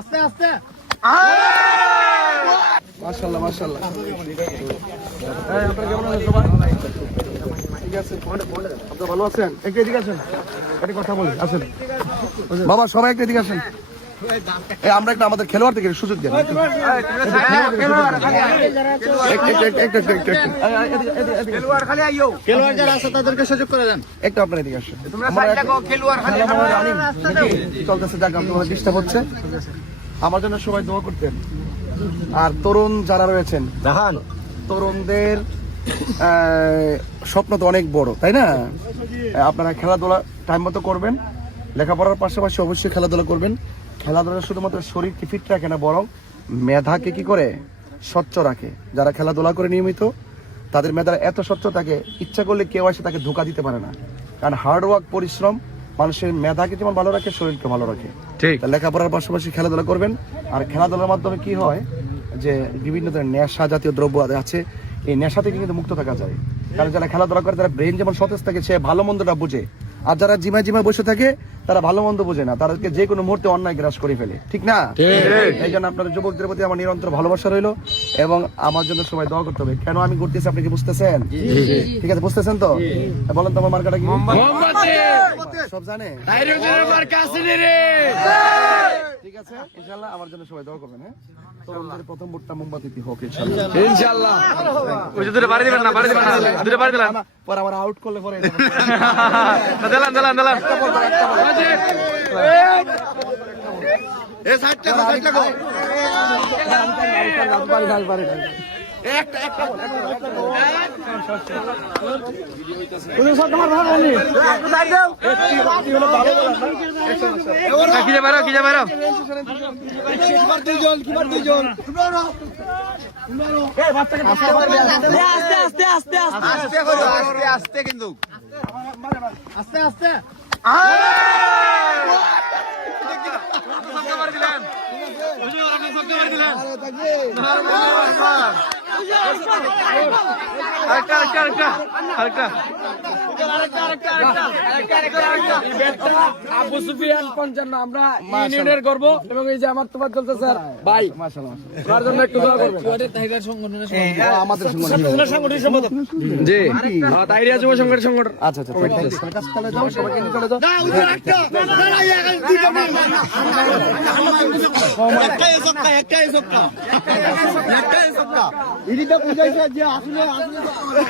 আস্তে আস্তে মাশাআল্লাহ মাশাআল্লাহ। এই আপনারা কেমন আছেন সবাই? ঠিক আছে, আপনারা ভালো আছেন? একটু এদিকে আসেন, একটা কথা বলি, আসেন বাবা, সবাই একটু এদিকে আসেন। এই আমরা একটা আমাদের খেলোয়াড়দেরকে সুযোগ দেন। খেলোয়াড় যারা আছে তাদেরকে সুযোগ করে দেন। একটু আপনারা এদিকে আসেন। চলতেছে, যাক আপনার ডিস্টার্ব হচ্ছে। আমার জন্য সবাই দোয়া করতেন। আর তরুণ যারা রয়েছেন, তরুণদের স্বপ্ন তো অনেক বড়, তাই না? আপনারা খেলাধুলা টাইম মতো করবেন, লেখাপড়ার পাশাপাশি অবশ্যই খেলাধুলা করবেন। খেলাধুলা শুধুমাত্র শরীরকে ফিট রাখে না, বরং মেধাকে কি করে স্বচ্ছ রাখে। যারা খেলাধুলা করে নিয়মিত, তাদের মেধা এত স্বচ্ছ থাকে, ইচ্ছা করলে কেউ এসে তাকে ধোঁকা দিতে পারে না। কারণ হার্ডওয়ার্ক, পরিশ্রম মানুষের মেধাকে যেমন ভালো রাখে, শরীরকে ভালো রাখে। ঠিক, লেখাপড়ার পাশাপাশি খেলাধুলা করবেন। আর খেলাধুলার মাধ্যমে কি হয় যে বিভিন্ন ধরনের নেশা জাতীয় দ্রব্য আছে, এই নেশা থেকে কিন্তু মুক্ত থাকা যায়। কারণ যারা খেলাধুলা করে তারা ব্রেন যেমন সতেজ থাকে, সে ভালো মন্দটা বুঝে। আর যারা জিমায় জিমায় বসে থাকে তারা ভালো মন্দ বোঝে না, তাদেরকে যে কোনো মুহূর্তে অন্যায় গ্রাস করে ফেলে, ঠিক না? এই জন্য আপনাদের যুবকদের প্রতি আমার নিরন্তর ভালোবাসা রইলো, এবং আমার জন্য সবাই দোয়া করতে হবে। কেন আমি করতেছি আপনি কি বুঝতেছেন? ঠিক আছে, বুঝতেছেন তো? বলেন তো আমার মার্কাটা কি? সব জানে? ঠিক আছে, ইনশাআল্লাহ আমার জন্য সবাই দোয়া করবেন। হ্যাঁ, তরুণদের প্রথম ভোটটা মোমবাতি হোক ইনশাআল্লাহ। ইনশাআল্লাহ। ওই যে দুটো বাড়ি দিবেন না, বাড়ি দিবেন না, দুটো বাড়ি দিলাম পরে আমার আউট করলে পরে দিলাম দিলাম দিলাম। এই সাইডটা সাইডটা গো, বাড়ি বাড়ি বাড়ি একটা একটা বল, একটা বল। তুমি সব তোমার ভালো নি সাইড দাও। কি হলো ভালো বলা কি যা বাইরো, কি যা বাইরো। কিবার দুইজন, কিবার দুইজন। এই বাচ্চাকে আস্তে আস্তে আস্তে আস্তে আস্তে করো, আস্তে আস্তে কিন্তু আস্তে আস্তে। সবকে মার দিলেন, হুজুর আপনি সবকে মার দিলেন। আরেকটা আরেকটা আরেকটা আরেকটা আবু সুফিয়ান 55 আমরা ইউনিয়নের গর্ব, এবং এই যে আমার তোমার চলতে স্যার ভাই, মাশাআল্লাহ তার জন্য একটু দোয়া করবেন। টাইগার সংগঠনের আমাদের সংগঠনের সম্পাদক জি, হ্যাঁ টাইগার যুব সংগঠনের সংগঠন। আচ্ছা আচ্ছা, কাজ চলে যাও, সবাইকে নিয়ে চলে যাও। না উধর একটা দাঁড়াই এখন দুটো না একটাই সক্কা, একটাই সক্কা, একটাই সক্কা। ইদিটা বুঝাইছে যে আসলে আসলে আমরা